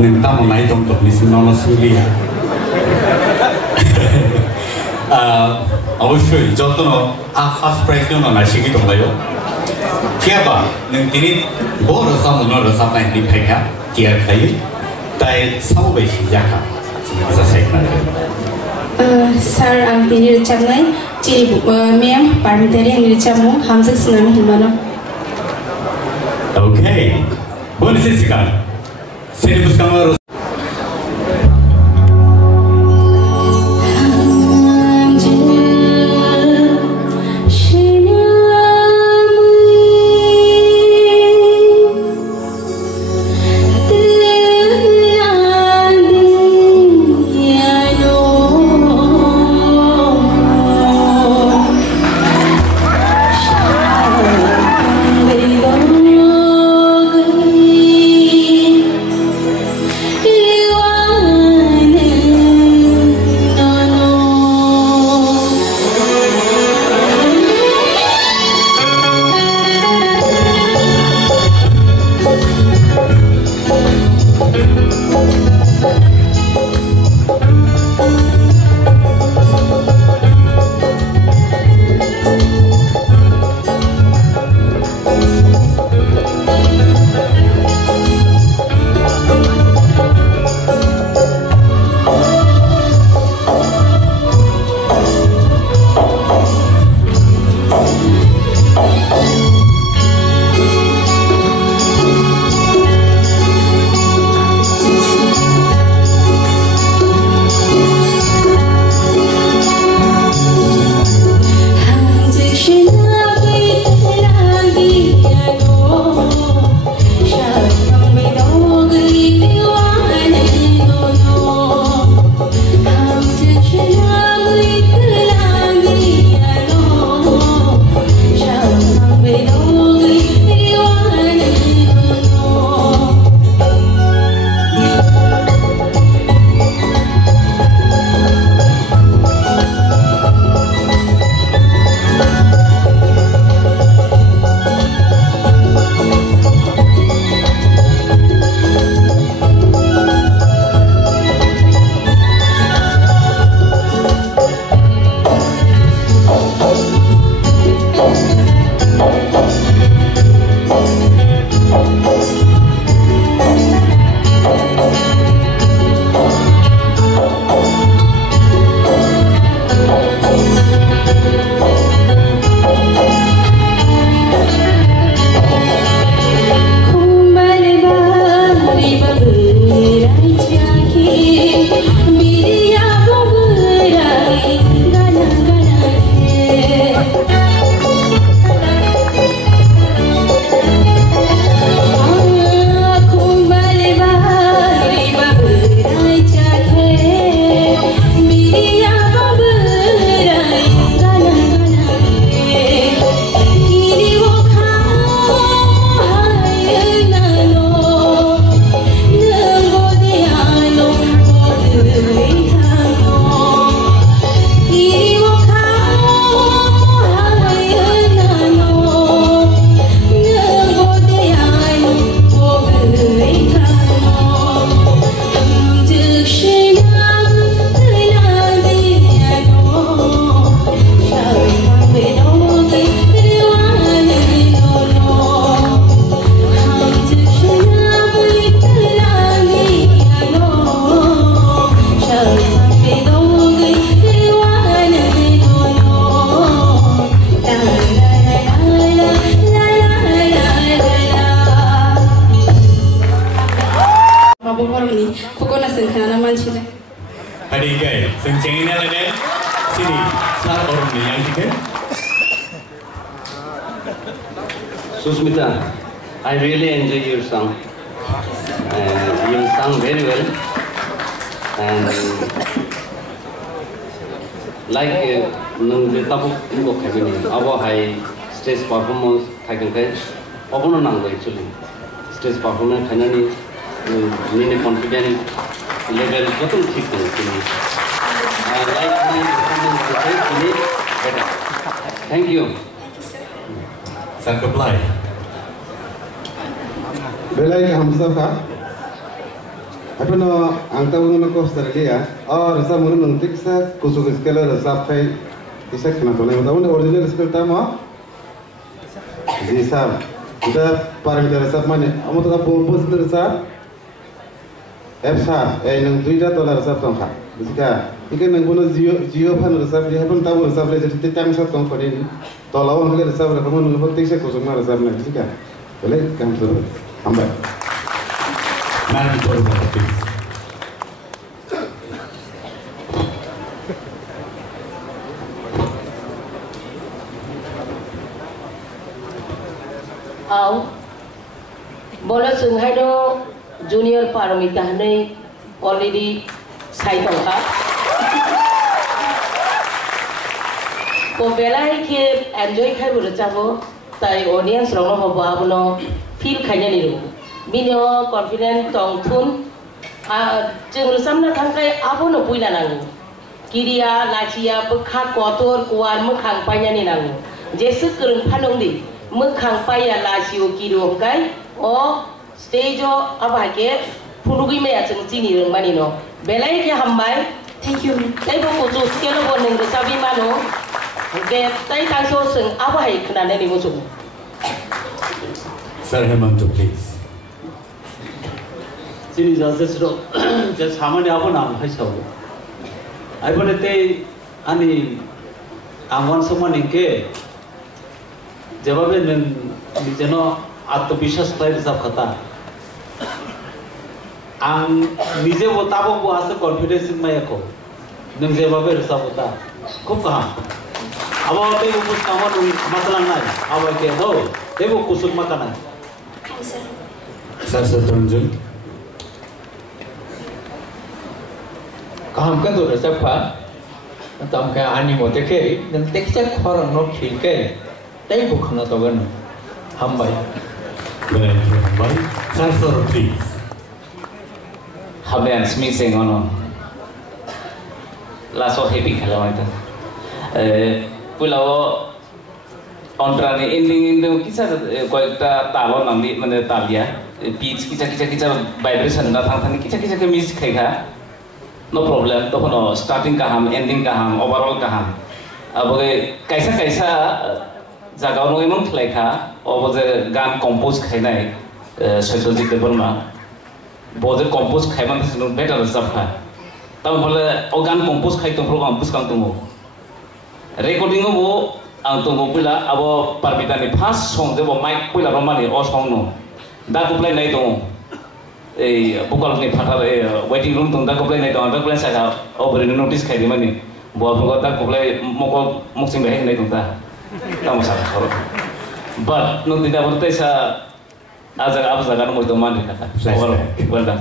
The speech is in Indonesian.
Nintang mengenai contoh di sini nono sulia. অবশ্যই যত first prize no না শিখি দंलायो কেবা नोंदिनि बर सामुनो रसाबनाय नि फायखा टियार खायो ताय सावबाय सिजाखा जों सायखना sir ang tini recapnay ci mem permitari ang recamu hamzak sinami hilmano okay boleh silakan saya buskan Susmita, I really enjoy your song. You sang very well. And like the tabuk ingo khabini, abo high stage performance khagan kai, abono nang actually. Stage performance khanani, nini confident level jotun thik kini. Like my performance better. Thank you. Sir, reply. Belai hamza ka? Apa no ang tahu no kos terlihat, rasa mungkin nanti kita kusuk sekali rasa kai, kita kena tahu. Tahu no original sekali tamu, jadi sah, kita permita rasa mana, amu tu apa pun rasa, sah, nang tujuh dolar rasa tongkar, jika ikan nang guna Geo pan rasa, dia pun tahu rasa boleh jadi tetang sah tongkar ini, tolawang boleh rasa boleh kamu nunggu penting saya kusuk mana rasa mana, jika boleh kamu tu ambil. Madam President, please. Bola sungai do junior permita ni already sai tongka. Ko belai ke enjoy khai buru cabo, tai audience rong no bawa no feel khanya ni ru. Minyo confident tong thun, jeng rusam na thangkai abo no puila nangu. Kiria lachia bekha kotor kuan mekhang panya ni nangu. Jesu kereng panong di. Mekhang paya lasio kiro kai o stage o apa ke pulugi me aceng cini reng mani no belai ke hambai Thank you. tai bo kucu skelo bo neng resabi mano ke tai tang so seng apa hai kena ni musuh Sir Hemant, please. Sini jasro jas hamani apa nam hai sab ai bone te ani angwan somani ke जवाबे निजेनो आत्मविश्वास ताई रिसाब खाता आं निजे बताबो वो आसे कॉन्फिडेंस में एको नंग जवाबे रिसाब होता खूब कहा अब ते वो कुछ काम मतलब ना अब के हो ते वो कुछ मत ना Sir Satranjan. काम का तो रिसाब खा तम का आनी मोटे के नंग टेक्सचर खोरंग नो खिल के Tapi bukan atau kan, hamba ya. Baik, Sir, please. Hamba yang smising ono, laso happy kalau itu. Pulau ontrani ending kisah kau kita talon nanti mana talia, pitch kita vibration datang tadi kita ke music kaya, no problem. Toh no starting kaham, ending kaham, overall kaham. Abe kaisa जागाव नो एमन थलायखा अबजे गान कंपोज खायनाय सैथोजी देबरमा बजे कंपोज खायमान थनो बेटार जाफा तामफले अ गान कंपोज खाय तंफ्रो आं पुसकां दङो रेकर्डिंग वो आं दङो पिला अब परमितानि फार्स्ट सं जेबो माइक पिला रमानि अ सं नो दा गुप्लाय नाय दङ ए भोकालनि फाटार वेटिं रूम दं दा गुप्लाय नाय दङ दा गुप्लाय सागा अबरेनो नोटिस खायदि मानि बवा दा गुप्लाय मको मक्सिं बेहाय नाय दं दा kamu salah kalau, but nanti dah berarti saya ajak apa sahaja kamu itu mandi kata, well done.